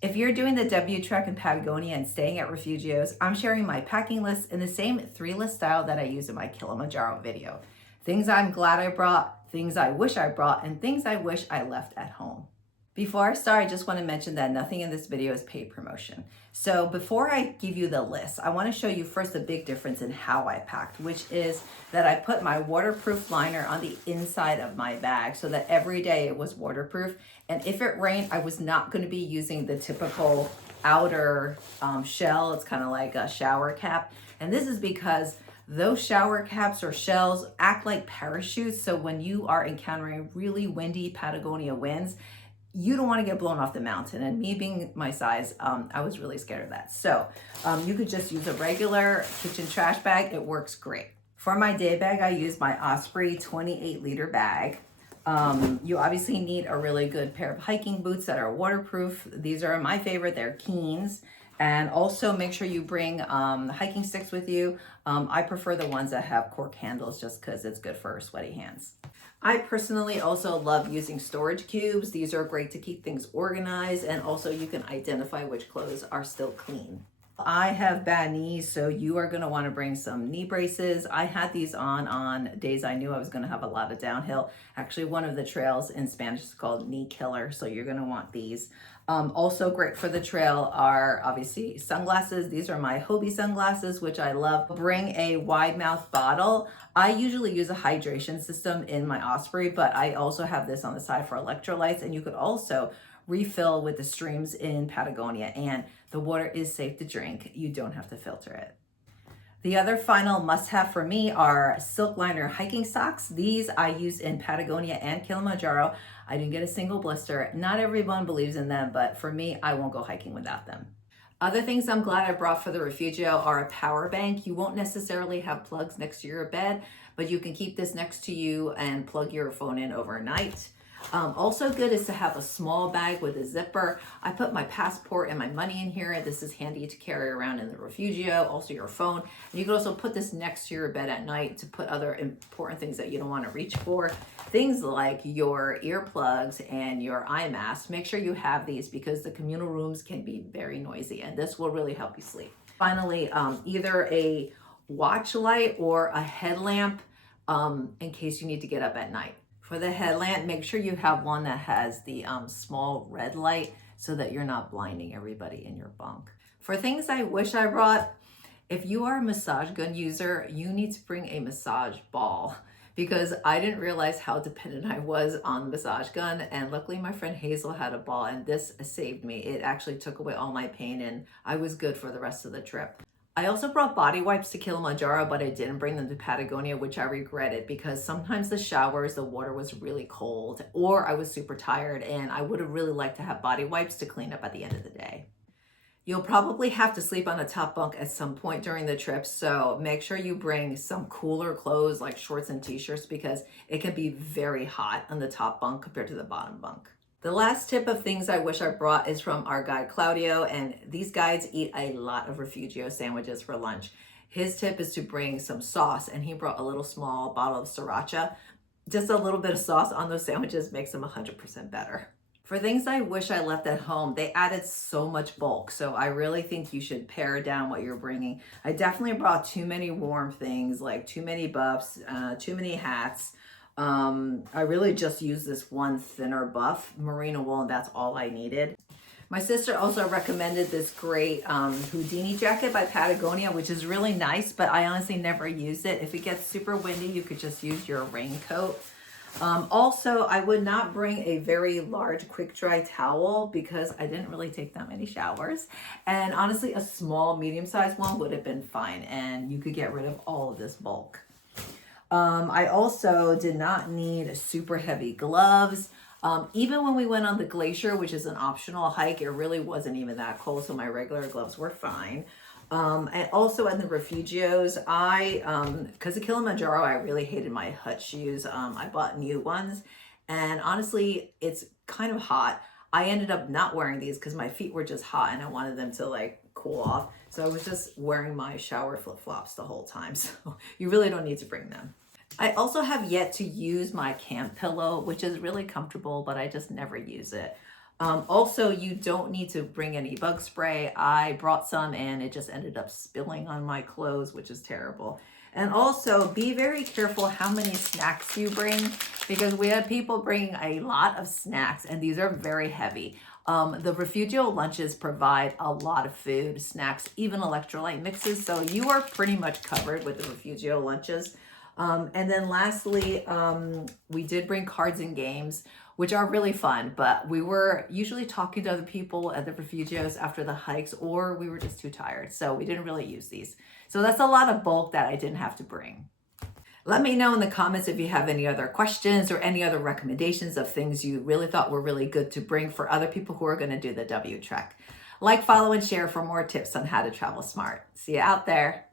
If you're doing the W trek in Patagonia and staying at refugios, I'm sharing my packing list in the same 3-list style that I use in my Kilimanjaro video. Things I'm glad I brought, things I wish I brought, and things I wish I left at home. Before I start, I just want to mention that nothing in this video is paid promotion. So before I give you the list, I want to show you first the big difference in how I packed, which is that I put my waterproof liner on the inside of my bag so that every day it was waterproof. And if it rained, I was not going to be using the typical outer shell. It's kind of like a shower cap. And this is because those shower caps or shells act like parachutes. So when you are encountering really windy Patagonia winds, you don't want to get blown off the mountain. And me being my size, I was really scared of that. So you could just use a regular kitchen trash bag. It works great. For my day bag, I use my Osprey 28-liter bag. You obviously need a really good pair of hiking boots that are waterproof. These are my favorite. They're Keens. And also make sure you bring hiking sticks with you. I prefer the ones that have cork handles just because it's good for sweaty hands. I personally also love using storage cubes. These are great to keep things organized, and also you can identify which clothes are still clean. I have bad knees, so you are going to want to bring some knee braces. I had these on days I knew I was going to have a lot of downhill. Actually, one of the trails in Spanish is called knee killer, so you're going to want these. Also great for the trail are obviously sunglasses. These are my Hobie sunglasses, which I love. Bring a wide mouth bottle. I usually use a hydration system in my Osprey, but I also have this on the side for electrolytes, and you could also refill with the streams in Patagonia, and the water is safe to drink. You don't have to filter it. The other final must-have for me are silk liner hiking socks. These I use in Patagonia and Kilimanjaro. I didn't get a single blister. Not everyone believes in them, but for me, I won't go hiking without them. Other things I'm glad I brought for the refugio are a power bank. You won't necessarily have plugs next to your bed, but you can keep this next to you and plug your phone in overnight. Also good is to have a small bag with a zipper. I put my passport and my money in here. This is handy to carry around in the refugio, also your phone. And you can also put this next to your bed at night to put other important things that you don't want to reach for. Things like your earplugs and your eye mask. Make sure you have these because the communal rooms can be very noisy, and this will really help you sleep. Finally, either a watch light or a headlamp in case you need to get up at night. For the headlamp, make sure you have one that has the small red light so that you're not blinding everybody in your bunk. For things I wish I brought, if you are a massage gun user, you need to bring a massage ball because I didn't realize how dependent I was on the massage gun, and luckily my friend Hazel had a ball and this saved me. It actually took away all my pain and I was good for the rest of the trip. I also brought body wipes to Kilimanjaro, but I didn't bring them to Patagonia, which I regretted because sometimes the showers, the water was really cold, or I was super tired, and I would have really liked to have body wipes to clean up at the end of the day. You'll probably have to sleep on a top bunk at some point during the trip, so make sure you bring some cooler clothes like shorts and t-shirts because it can be very hot on the top bunk compared to the bottom bunk. The last tip of things I wish I brought is from our guide Claudio, and these guides eat a lot of refugio sandwiches for lunch. His tip is to bring some sauce, and he brought a little small bottle of sriracha. Just a little bit of sauce on those sandwiches makes them 100% better. For things I wish I left at home, they added so much bulk, so I really think you should pare down what you're bringing. I definitely brought too many warm things, like too many buffs, too many hats. I really just used this one thinner buff, merino wool, and that's all I needed. My sister also recommended this great Houdini jacket by Patagonia, which is really nice, but I honestly never used it. If it gets super windy, you could just use your raincoat. Also, I would not bring a very large quick dry towel because I didn't really take that many showers. And honestly, a small, medium-sized one would have been fine, and you could get rid of all of this bulk. I also did not need super heavy gloves. Even when we went on the glacier, which is an optional hike, it really wasn't even that cold, so my regular gloves were fine. And also in the refugios, because of Kilimanjaro, I really hated my hut shoes. I bought new ones, and honestly, it's kind of hot. I ended up not wearing these because my feet were just hot and I wanted them to like cool off. So I was just wearing my shower flip-flops the whole time. So you really don't need to bring them. I also have yet to use my camp pillow, which is really comfortable, but I just never use it. Also, you don't need to bring any bug spray. I brought some and it just ended up spilling on my clothes, which is terrible. And also be very careful how many snacks you bring, because we have people bringing a lot of snacks and these are very heavy. The refugio lunches provide a lot of food, snacks, even electrolyte mixes. So you are pretty much covered with the refugio lunches. And then lastly, we did bring cards and games, which are really fun, but we were usually talking to other people at the refugios after the hikes, or we were just too tired. So we didn't really use these. So that's a lot of bulk that I didn't have to bring. Let me know in the comments if you have any other questions or any other recommendations of things you really thought were really good to bring for other people who are going to do the W Trek. Like, follow, and share for more tips on how to travel smart. See you out there.